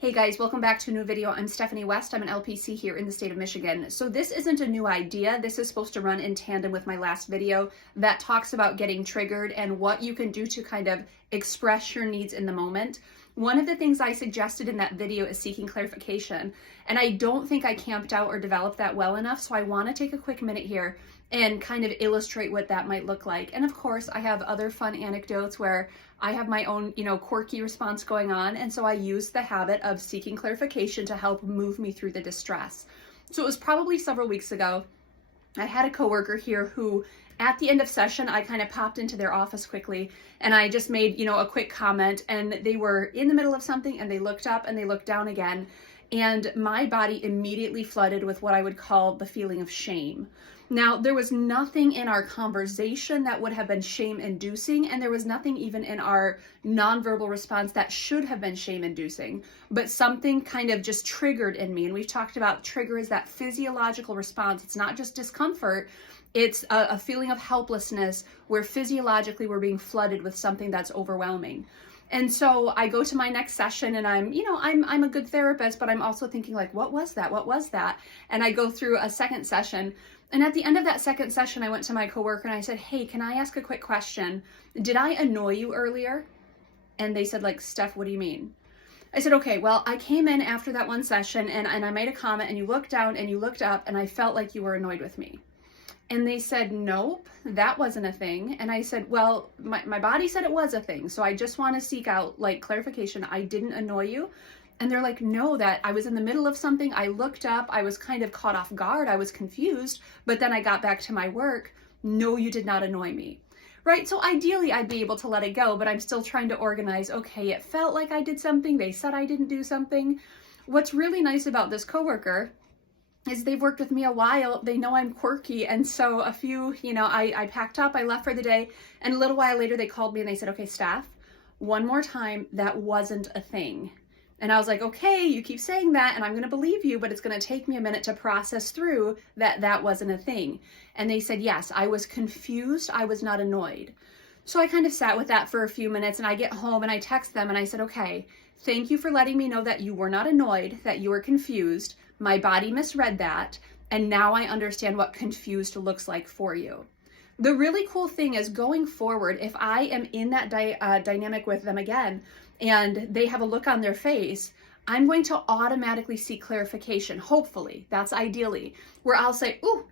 Hey guys, welcome back to a new video. I'm Stephanie West. I'm an LPC here in the state of Michigan. So this isn't a new idea. This is supposed to run in tandem with my last video that talks about getting triggered and what you can do to kind of express your needs in the moment. One of the things I suggested in that video is seeking clarification. And I don't think I camped out or developed that well enough. So I want to take a quick minute here and kind of illustrate what that might look like. And of course, I have other fun anecdotes where I have my own, quirky response going on. And so I use the habit of seeking clarification to help move me through the distress. So it was probably several weeks ago. I had a coworker here who, at the end of session, I kind of popped into their office quickly and I just made, a quick comment, and they were in the middle of something and they looked up and they looked down again. And my body immediately flooded with what I would call the feeling of shame. Now, there was nothing in our conversation that would have been shame-inducing, and there was nothing even in our nonverbal response that should have been shame-inducing, but something kind of just triggered in me. And we've talked about trigger is that physiological response. It's not just discomfort. It's a feeling of helplessness where physiologically we're being flooded with something that's overwhelming. And so I go to my next session and I'm a good therapist, but I'm also thinking like, what was that? What was that? And I go through a second session. And at the end of that second session, I went to my coworker and I said, hey, can I ask a quick question? Did I annoy you earlier? And they said, like, Steph, what do you mean? I said, okay, well, I came in after that one session and I made a comment and you looked down and you looked up and I felt like you were annoyed with me. And they said, nope, that wasn't a thing. And I said, well, my body said it was a thing. So I just want to seek out like clarification. I didn't annoy you. And they're like, no, that I was in the middle of something. I looked up, I was kind of caught off guard. I was confused, but then I got back to my work. No, you did not annoy me. Right? So ideally I'd be able to let it go, but I'm still trying to organize. Okay, it felt like I did something. They said I didn't do something. What's really nice about this coworker is they've worked with me a while. They know I'm quirky. And so I packed up, I left for the day. And a little while later, they called me and they said, okay, Steph, one more time, that wasn't a thing. And I was like, okay, you keep saying that and I'm going to believe you, but it's going to take me a minute to process through that wasn't a thing. And they said, yes, I was confused. I was not annoyed. So I kind of sat with that for a few minutes and I get home and I text them and I said, okay, thank you for letting me know that you were not annoyed, that you were confused. My body misread that. And now I understand what confused looks like for you. The really cool thing is going forward, if I am in that dynamic with them again, and they have a look on their face, I'm going to automatically seek clarification. Hopefully, that's ideally, where I'll say, ooh,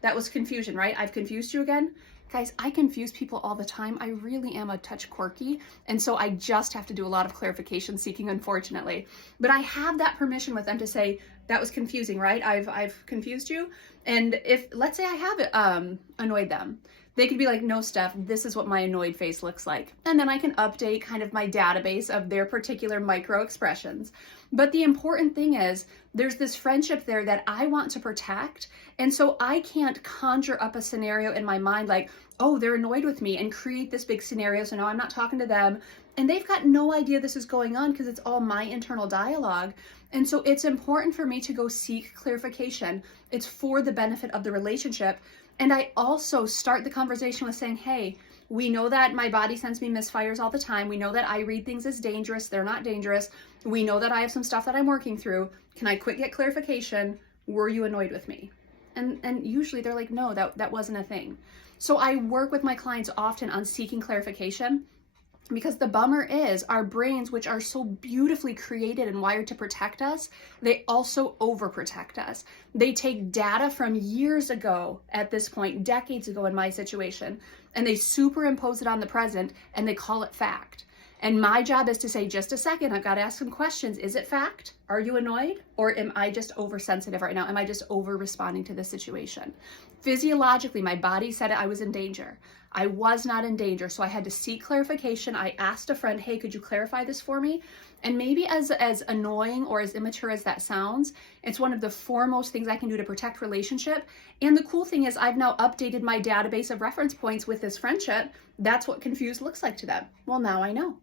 that was confusion, right? I've confused you again. Guys, I confuse people all the time. I really am a touch quirky. And so I just have to do a lot of clarification seeking, unfortunately. But I have that permission with them to say, that was confusing, right? I've confused you. And if, let's say I have annoyed them, they could be like, no, Steph, this is what my annoyed face looks like. And then I can update kind of my database of their particular micro expressions. But the important thing is there's this friendship there that I want to protect. And so I can't conjure up a scenario in my mind like, oh, they're annoyed with me and create this big scenario. So now I'm not talking to them. And they've got no idea this is going on because it's all my internal dialogue. And so it's important for me to go seek clarification. It's for the benefit of the relationship. And I also start the conversation with saying, hey, we know that my body sends me misfires all the time. We know that I read things as dangerous. They're not dangerous. We know that I have some stuff that I'm working through. Can I quick get clarification? Were you annoyed with me? And usually they're like, no, that wasn't a thing. So I work with my clients often on seeking clarification. Because the bummer is our brains, which are so beautifully created and wired to protect us, they also overprotect us. They take data from years ago at this point, decades ago in my situation, and they superimpose it on the present and they call it fact. And my job is to say, just a second, I've got to ask some questions. Is it fact? Are you annoyed? Or am I just oversensitive right now? Am I just over responding to the situation? Physiologically, my body said I was in danger. I was not in danger, so I had to seek clarification. I asked a friend, hey, could you clarify this for me? And maybe as annoying or as immature as that sounds, it's one of the foremost things I can do to protect relationship. And the cool thing is I've now updated my database of reference points with this friendship. That's what confused looks like to them. Well, now I know.